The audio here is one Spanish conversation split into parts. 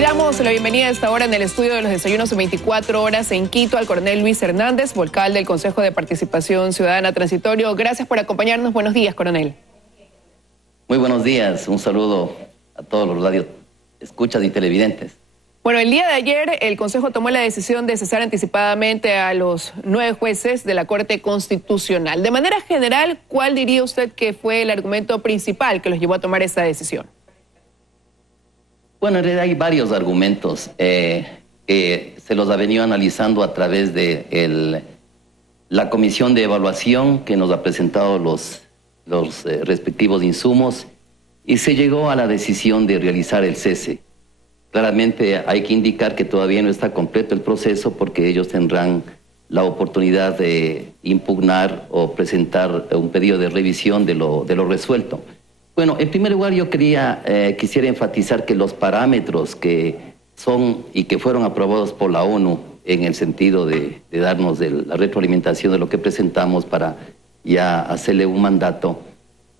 Y damos la bienvenida a esta hora en el estudio de los desayunos en 24 horas en Quito al coronel Luis Hernández, vocal del Consejo de Participación Ciudadana Transitorio. Gracias por acompañarnos. Buenos días, coronel. Muy buenos días. Un saludo a todos los radioescuchas y televidentes. Bueno, el día de ayer el Consejo tomó la decisión de cesar anticipadamente a los 9 jueces de la Corte Constitucional. De manera general, ¿cuál diría usted que fue el argumento principal que los llevó a tomar esta decisión? Bueno, en realidad hay varios argumentos que se los ha venido analizando a través de la comisión de evaluación que nos ha presentado los respectivos insumos y se llegó a la decisión de realizar el cese. Claramente hay que indicar que todavía no está completo el proceso porque ellos tendrán la oportunidad de impugnar o presentar un pedido de revisión de lo resuelto. Bueno, en primer lugar yo quisiera enfatizar que los parámetros que son y que fueron aprobados por la ONU en el sentido de darnos la retroalimentación de lo que presentamos para ya hacerle un mandato,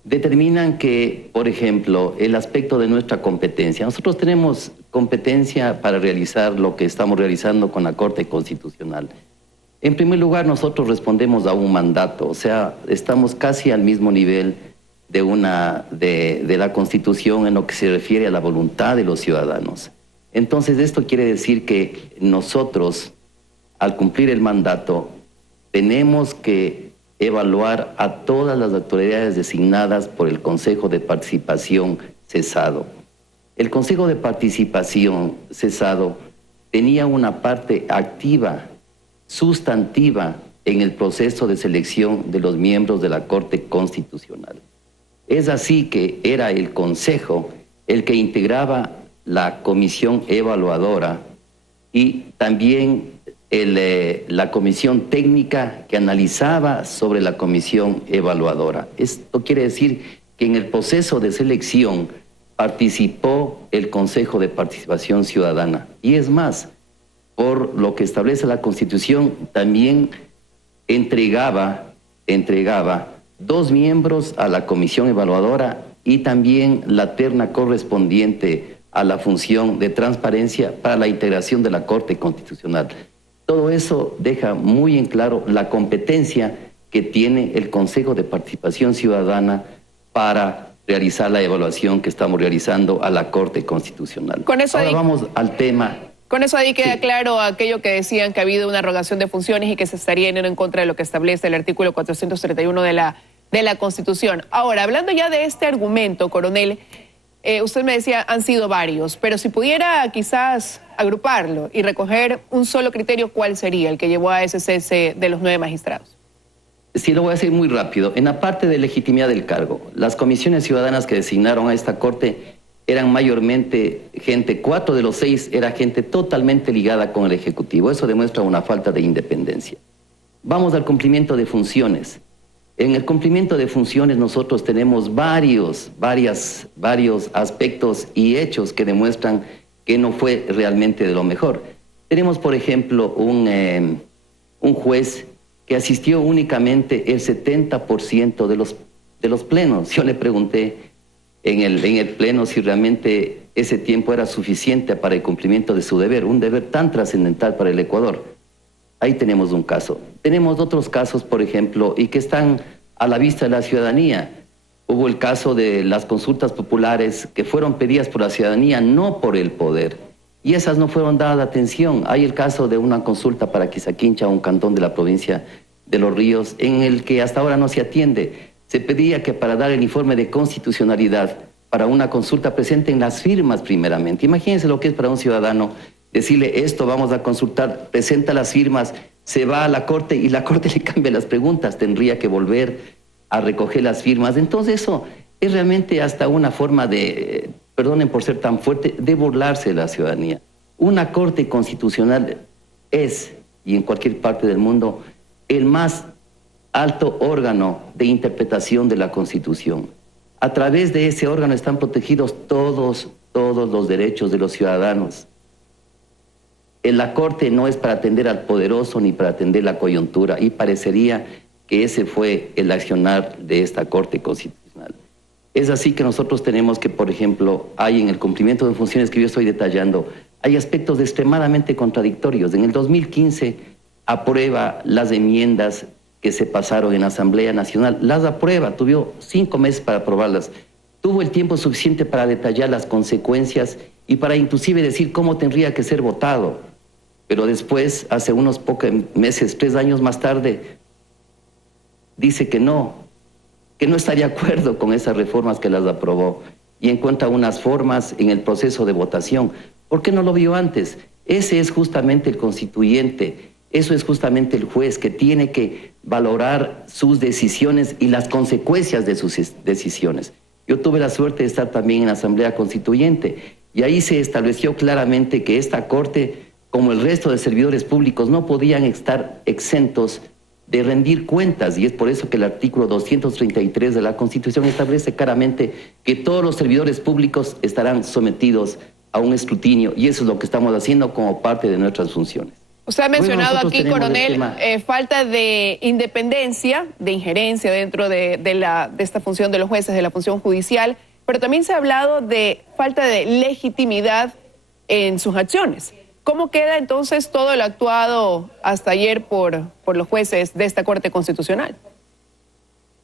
determinan que, por ejemplo, el aspecto de nuestra competencia. Nosotros tenemos competencia para realizar lo que estamos realizando con la Corte Constitucional. En primer lugar, nosotros respondemos a un mandato, o sea, estamos casi al mismo nivel de la Constitución en lo que se refiere a la voluntad de los ciudadanos. Entonces, esto quiere decir que nosotros, al cumplir el mandato, tenemos que evaluar a todas las autoridades designadas por el Consejo de Participación cesado. El Consejo de Participación cesado tenía una parte activa, sustantiva, en el proceso de selección de los miembros de la Corte Constitucional. Es así que era el Consejo el que integraba la comisión evaluadora y también la comisión técnica que analizaba sobre la comisión evaluadora. Esto quiere decir que en el proceso de selección participó el Consejo de Participación Ciudadana. Y es más, por lo que establece la Constitución, también entregaba 2 miembros a la comisión evaluadora y también la terna correspondiente a la función de transparencia para la integración de la Corte Constitucional. Todo eso deja muy en claro la competencia que tiene el Consejo de Participación Ciudadana para realizar la evaluación que estamos realizando a la Corte Constitucional. Ahora vamos al tema. Con eso ahí queda claro aquello que decían que ha habido una arrogación de funciones y que se estaría yendo en contra de lo que establece el artículo 431 de la Constitución. Ahora, hablando ya de este argumento, coronel, usted me decía, han sido varios, pero si pudiera quizás agruparlo y recoger un solo criterio, ¿cuál sería el que llevó a ese cese de los 9 magistrados? Sí, lo voy a decir muy rápido. En la parte de legitimidad del cargo, las comisiones ciudadanas que designaron a esta Corte eran mayormente gente, 4 de los 6 era gente totalmente ligada con el Ejecutivo. Eso demuestra una falta de independencia. Vamos al cumplimiento de funciones. En el cumplimiento de funciones nosotros tenemos varios aspectos y hechos que demuestran que no fue realmente de lo mejor. Tenemos, por ejemplo, un juez que asistió únicamente el 70% de los plenos. Yo le pregunté en el pleno si realmente ese tiempo era suficiente para el cumplimiento de su deber, un deber tan trascendental para el Ecuador. Ahí tenemos un caso. Tenemos otros casos, por ejemplo, y que están a la vista de la ciudadanía. Hubo el caso de las consultas populares que fueron pedidas por la ciudadanía, no por el poder. Y esas no fueron dadas atención. Hay el caso de una consulta para Quisaquincha, un cantón de la provincia de Los Ríos, en el que hasta ahora no se atiende. Se pedía que para dar el informe de constitucionalidad para una consulta presenten las firmas primeramente. Imagínense lo que es para un ciudadano decirle esto vamos a consultar, presenta las firmas, se va a la Corte y la Corte le cambia las preguntas, tendría que volver a recoger las firmas. Entonces eso es realmente hasta una forma de, perdonen por ser tan fuerte, de burlarse de la ciudadanía. Una Corte Constitucional es, y en cualquier parte del mundo, el más alto órgano de interpretación de la Constitución. A través de ese órgano están protegidos todos los derechos de los ciudadanos. La Corte no es para atender al poderoso ni para atender la coyuntura, y parecería que ese fue el accionar de esta Corte Constitucional. Es así que nosotros tenemos que, por ejemplo, hay en el cumplimiento de funciones que yo estoy detallando, hay aspectos extremadamente contradictorios. En el 2015 aprueba las enmiendas que se pasaron en la Asamblea Nacional, las aprueba, tuvo 5 meses para aprobarlas, tuvo el tiempo suficiente para detallar las consecuencias y para inclusive decir cómo tendría que ser votado. Pero después, hace unos pocos meses, 3 años más tarde, dice que no está de acuerdo con esas reformas que las aprobó y encuentra unas formas en el proceso de votación. ¿Por qué no lo vio antes? Ese es justamente el constituyente, eso es justamente el juez que tiene que valorar sus decisiones y las consecuencias de sus decisiones. Yo tuve la suerte de estar también en la Asamblea Constituyente y ahí se estableció claramente que esta Corte, como el resto de servidores públicos, no podían estar exentos de rendir cuentas, y es por eso que el artículo 233 de la Constitución establece claramente que todos los servidores públicos estarán sometidos a un escrutinio, y eso es lo que estamos haciendo como parte de nuestras funciones. Usted ha mencionado aquí, coronel, falta de independencia, de injerencia dentro de esta función de los jueces, de la función judicial, pero también se ha hablado de falta de legitimidad en sus acciones. ¿Cómo queda entonces todo lo actuado hasta ayer por los jueces de esta Corte Constitucional?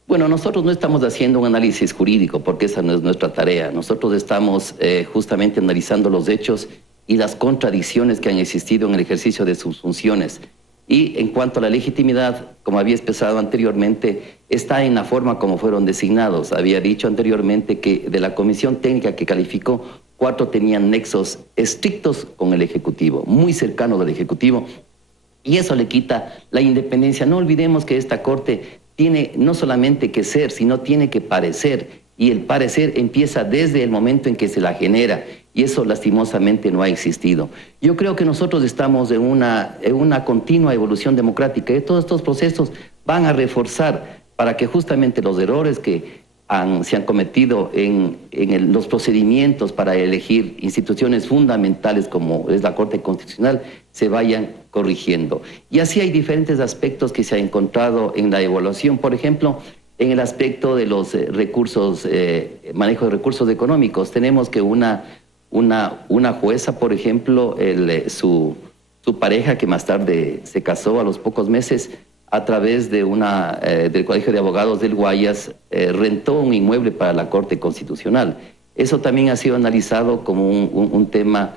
Bueno, nosotros no estamos haciendo un análisis jurídico porque esa no es nuestra tarea. Nosotros estamos justamente analizando los hechos y las contradicciones que han existido en el ejercicio de sus funciones. Y en cuanto a la legitimidad, como había expresado anteriormente, está en la forma como fueron designados. Había dicho anteriormente que de la comisión técnica que calificó, 4 tenían nexos estrictos con el Ejecutivo, muy cercanos al Ejecutivo, y eso le quita la independencia. No olvidemos que esta Corte tiene no solamente que ser, sino tiene que parecer, y el parecer empieza desde el momento en que se la genera, y eso lastimosamente no ha existido. Yo creo que nosotros estamos en una continua evolución democrática, y todos estos procesos van a reforzar para que justamente los errores que se han cometido en los procedimientos para elegir instituciones fundamentales como es la Corte Constitucional se vayan corrigiendo. Y así hay diferentes aspectos que se han encontrado en la evaluación, por ejemplo, en el aspecto de los recursos, manejo de recursos económicos. Tenemos que una jueza, por ejemplo, su pareja que más tarde se casó a los pocos meses, a través de del Colegio de Abogados del Guayas, rentó un inmueble para la Corte Constitucional. Eso también ha sido analizado como un tema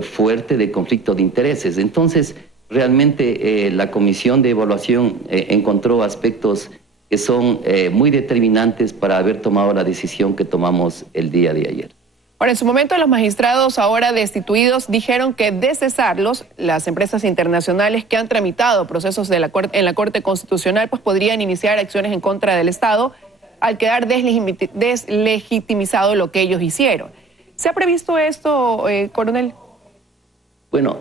fuerte de conflicto de intereses. Entonces, realmente la Comisión de Evaluación encontró aspectos que son muy determinantes para haber tomado la decisión que tomamos el día de ayer. Ahora, en su momento, los magistrados ahora destituidos dijeron que de cesarlos, las empresas internacionales que han tramitado procesos en la Corte Constitucional pues podrían iniciar acciones en contra del Estado al quedar deslegitimizado lo que ellos hicieron. ¿Se ha previsto esto, coronel? Bueno,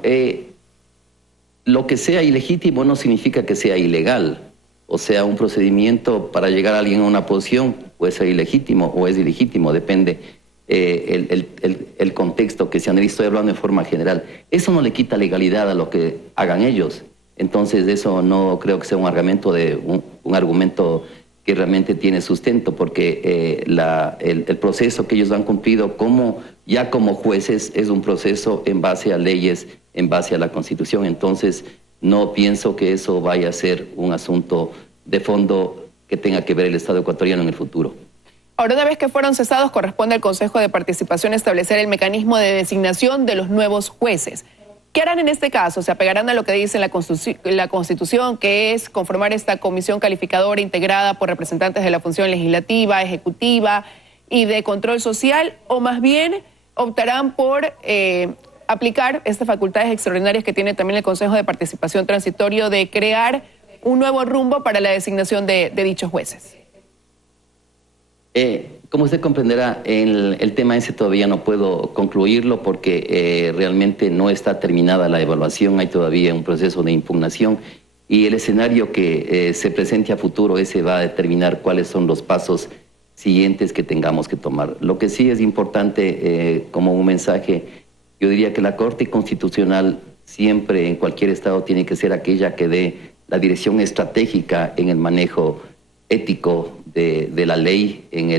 lo que sea ilegítimo no significa que sea ilegal. O sea, un procedimiento para llegar a alguien a una posición puede ser ilegítimo o es ilegítimo, depende el contexto que se analiza. Estoy hablando en forma general. Eso no le quita legalidad a lo que hagan ellos. Entonces, eso no creo que sea un argumento que realmente tiene sustento, porque el proceso que ellos han cumplido como jueces es un proceso en base a leyes, en base a la Constitución. Entonces, no pienso que eso vaya a ser un asunto de fondo que tenga que ver el Estado ecuatoriano en el futuro. Ahora, una vez que fueron cesados, corresponde al Consejo de Participación establecer el mecanismo de designación de los nuevos jueces. ¿Qué harán en este caso? ¿Se apegarán a lo que dice la Constitución, que es conformar esta comisión calificadora integrada por representantes de la función legislativa, ejecutiva y de control social? ¿O más bien optarán por aplicar estas facultades extraordinarias que tiene también el Consejo de Participación Transitorio de crear un nuevo rumbo para la designación de dichos jueces? Como usted comprenderá, el tema ese todavía no puedo concluirlo porque realmente no está terminada la evaluación, hay todavía un proceso de impugnación y el escenario que se presente a futuro ese va a determinar cuáles son los pasos siguientes que tengamos que tomar. Lo que sí es importante como un mensaje, yo diría que la Corte Constitucional siempre en cualquier estado tiene que ser aquella que dé la dirección estratégica en el manejo ético de la ley, en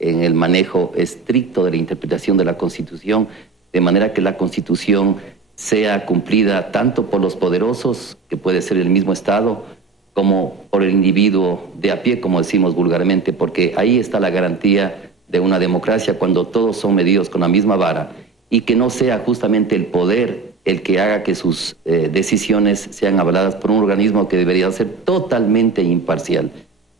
el manejo estricto de la interpretación de la Constitución, de manera que la Constitución sea cumplida tanto por los poderosos, que puede ser el mismo Estado, como por el individuo de a pie, como decimos vulgarmente, porque ahí está la garantía de una democracia cuando todos son medidos con la misma vara y que no sea justamente el poder el que haga que sus decisiones sean avaladas por un organismo que debería ser totalmente imparcial.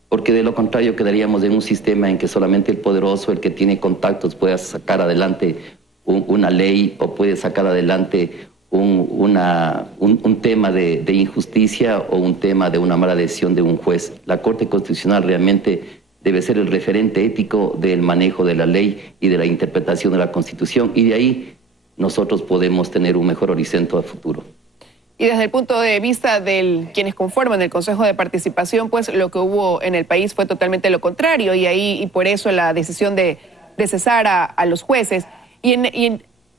Porque de lo contrario quedaríamos en un sistema en que solamente el poderoso, el que tiene contactos, pueda sacar adelante una ley o puede sacar adelante un tema de injusticia o un tema de una mala decisión de un juez. La Corte Constitucional realmente debe ser el referente ético del manejo de la ley y de la interpretación de la Constitución, y de ahí nosotros podemos tener un mejor horizonte a futuro. Y desde el punto de vista de quienes conforman el Consejo de Participación, pues lo que hubo en el país fue totalmente lo contrario, y por eso la decisión de cesar a los jueces. Y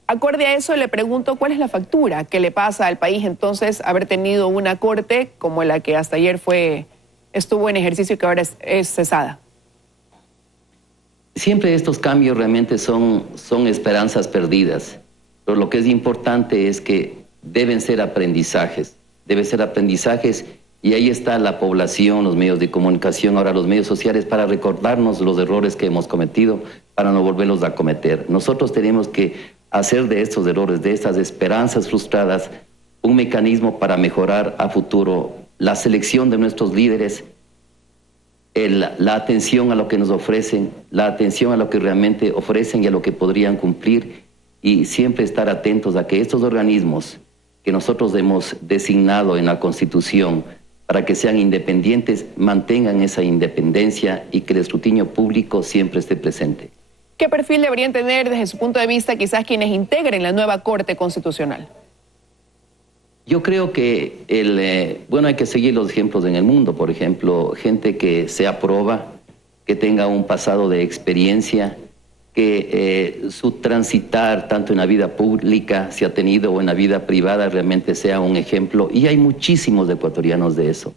acorde a eso le pregunto, ¿cuál es la factura que le pasa al país entonces haber tenido una corte como la que hasta ayer estuvo en ejercicio y que ahora es cesada? Siempre estos cambios realmente son esperanzas perdidas, pero lo que es importante es que deben ser aprendizajes, y ahí está la población, los medios de comunicación, ahora los medios sociales, para recordarnos los errores que hemos cometido, para no volverlos a cometer. Nosotros tenemos que hacer de estos errores, de estas esperanzas frustradas, un mecanismo para mejorar a futuro la selección de nuestros líderes, la atención a lo que nos ofrecen, la atención a lo que realmente ofrecen y a lo que podrían cumplir, y siempre estar atentos a que estos organismos que nosotros hemos designado en la Constitución para que sean independientes, mantengan esa independencia y que el escrutinio público siempre esté presente. ¿Qué perfil deberían tener desde su punto de vista quizás quienes integren la nueva Corte Constitucional? Yo creo que bueno, hay que seguir los ejemplos en el mundo, por ejemplo, gente que sea proba, que tenga un pasado de experiencia, que su transitar tanto en la vida pública se ha tenido o en la vida privada realmente sea un ejemplo, y hay muchísimos ecuatorianos de eso.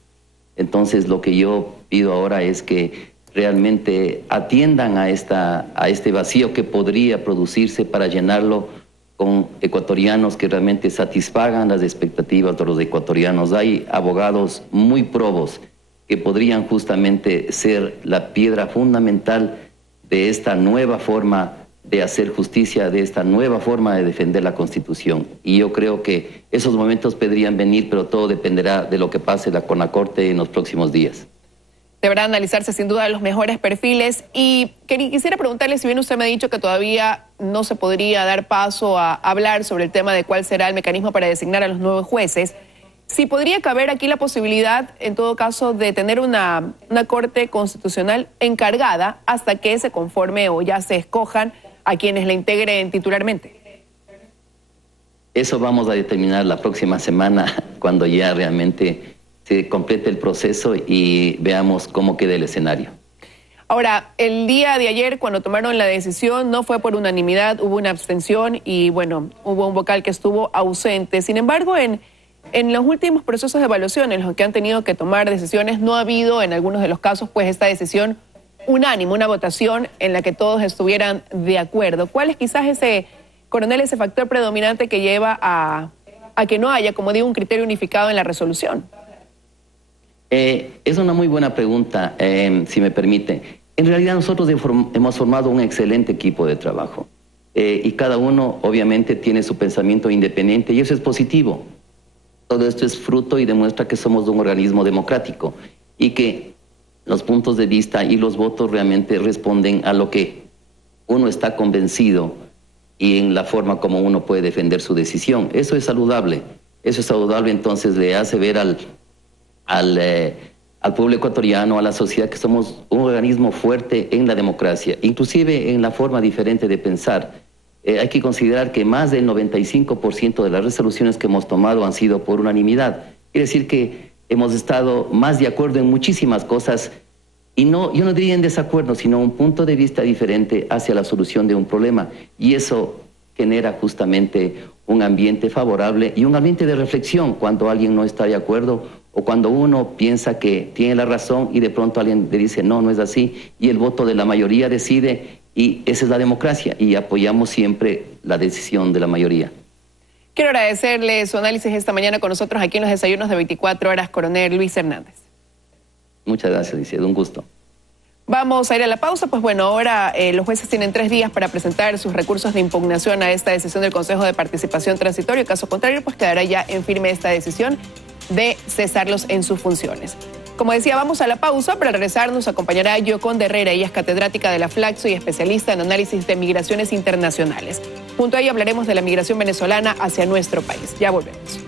Entonces lo que yo pido ahora es que realmente atiendan a este vacío que podría producirse, para llenarlo con ecuatorianos que realmente satisfagan las expectativas de los ecuatorianos. Hay abogados muy probos que podrían justamente ser la piedra fundamental de esta nueva forma de hacer justicia, de esta nueva forma de defender la Constitución. Y yo creo que esos momentos podrían venir, pero todo dependerá de lo que pase con la Corte en los próximos días. Deberá analizarse sin duda los mejores perfiles, y quisiera preguntarle, si bien usted me ha dicho que todavía no se podría dar paso a hablar sobre el tema de cuál será el mecanismo para designar a los nuevos jueces, si podría caber aquí la posibilidad, en todo caso, de tener una Corte Constitucional encargada hasta que se conforme o ya se escojan a quienes la integren titularmente. Eso vamos a determinar la próxima semana, cuando ya realmente se complete el proceso y veamos cómo queda el escenario. Ahora, el día de ayer, cuando tomaron la decisión, no fue por unanimidad, hubo una abstención y, bueno, hubo un vocal que estuvo ausente. Sin embargo, en los últimos procesos de evaluación en los que han tenido que tomar decisiones, no ha habido en algunos de los casos pues esta decisión unánime, una votación en la que todos estuvieran de acuerdo. ¿Cuál es quizás coronel, ese factor predominante que lleva a que no haya, como digo, un criterio unificado en la resolución? Es una muy buena pregunta, si me permite. En realidad nosotros hemos formado un excelente equipo de trabajo, y cada uno obviamente tiene su pensamiento independiente, y eso es positivo. Todo esto es fruto y demuestra que somos un organismo democrático y que los puntos de vista y los votos realmente responden a lo que uno está convencido y en la forma como uno puede defender su decisión. Eso es saludable, entonces le hace ver al pueblo ecuatoriano, a la sociedad, que somos un organismo fuerte en la democracia, inclusive en la forma diferente de pensar. Hay que considerar que más del 95% de las resoluciones que hemos tomado han sido por unanimidad. Quiere decir que hemos estado más de acuerdo en muchísimas cosas, y yo no diría en desacuerdo, sino un punto de vista diferente hacia la solución de un problema, y eso genera justamente un ambiente favorable y un ambiente de reflexión cuando alguien no está de acuerdo, o cuando uno piensa que tiene la razón y de pronto alguien le dice no, no es así, y el voto de la mayoría decide, Y esa es la democracia y apoyamos siempre la decisión de la mayoría. Quiero agradecerle su análisis esta mañana con nosotros aquí en los desayunos de 24 horas, coronel Luis Hernández. Muchas gracias, Alicia, un gusto. Vamos a ir a la pausa. Pues bueno, ahora los jueces tienen 3 días para presentar sus recursos de impugnación a esta decisión del Consejo de Participación Transitorio. Caso contrario, pues quedará ya en firme esta decisión de cesarlos en sus funciones. Como decía, vamos a la pausa. Para regresar nos acompañará Yoconda Herrera. Ella es catedrática de la Flaxo y especialista en análisis de migraciones internacionales. Junto a ella hablaremos de la migración venezolana hacia nuestro país. Ya volvemos.